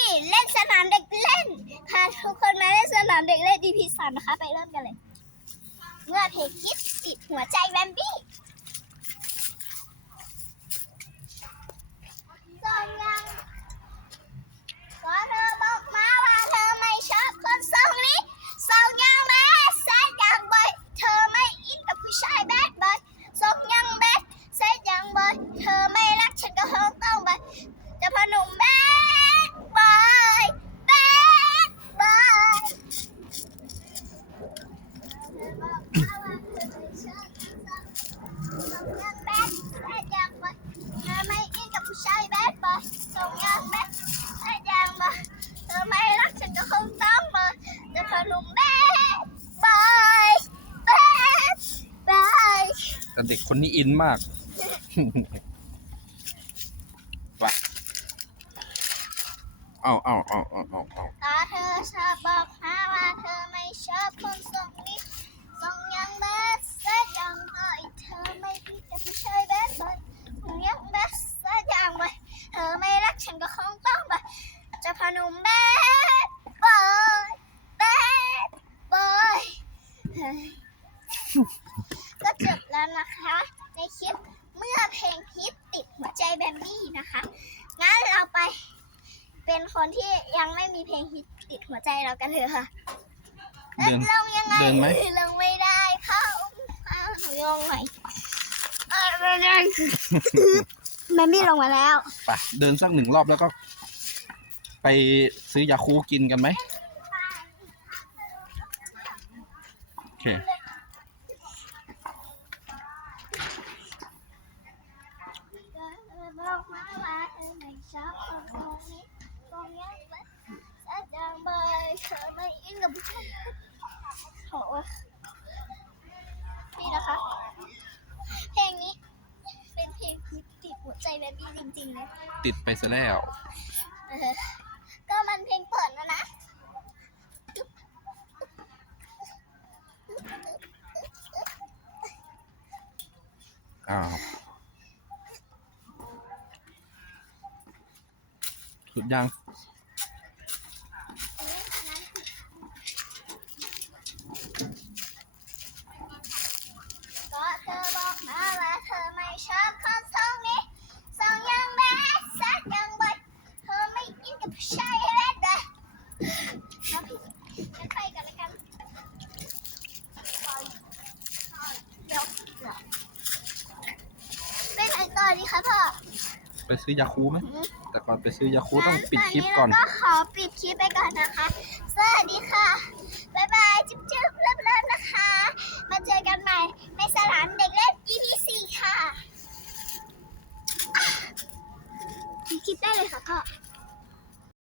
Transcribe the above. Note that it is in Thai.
ี่เล่นสนามเด็กเล่นพาทุกคนมาเล่นสนามเด็กเล่น EP สามนะคะ ไปเริ่มกันเลย เมื่อเพลงคิดติดหัวใจแบมบี้ เด็กคนนี้อินมากไปเอาเอาเอาเอาเอาเอาตาเธอชอบบอกหาว่าเธอไม่ชอบคนทรงนี้ทรงยังแบดแซดยังบอยเธอไม่อินกับผู้ชายแบดบอยทรงยังแบดแซดยังบอยเธอไม่รักฉันก็คงต้องบอยจะพนุมแบดบอยแบดบอยเฮ้ยก็จบ แล้วนะคะ ในคลิปเมื่อเพลงฮิตติดหัวใจแบมบี้นะคะงั้นเราไปเป็นคนที่ยังไม่มีเพลงฮิตติดหัวใจเรากันเลยค่ะเดินลงยังไงเดินไหม ลงไม่ได้เข้าเข้าหนูลงหน่อยเออไม่ได้แบมบี้ลงมาแล้ว ไปเดินสักหนึ่งรอบแล้วก็ ไปซื้อยาคูกินกันไหมโอเค ดหัวใจแบบนี้จริงๆเลยติดไปซะแล้ว เออก็มันเพลงเปิดนะนะอ้าวสุดยัง ก็เธอบอกมาว่าเธอไม่ชอบคนทรงนี้ทรงยังแบดแซดยังบอยเธอไม่อินกับผู้ชายแบดเลยเอาพี่งั้นไปกันแล้วกันเดี๋ยวเดี๋ยวไปไหนต่อดี คะพ่อไปซื้อยาคูไหมแต่ก่อนไปซื้อยาคูต้องปิดคลิปก่อนงั้ตก็ขอปิดคลิปไปก่อนนะคะ สวัสดีค่ะ บ๊ายบาย จุ๊บจุ๊บเริ่มๆนะคะ มาเจอกันใหม่ในสนามเด็กเล่น EP 4ค่ะอะปิดคลิปได้เลยค่ะพ่อ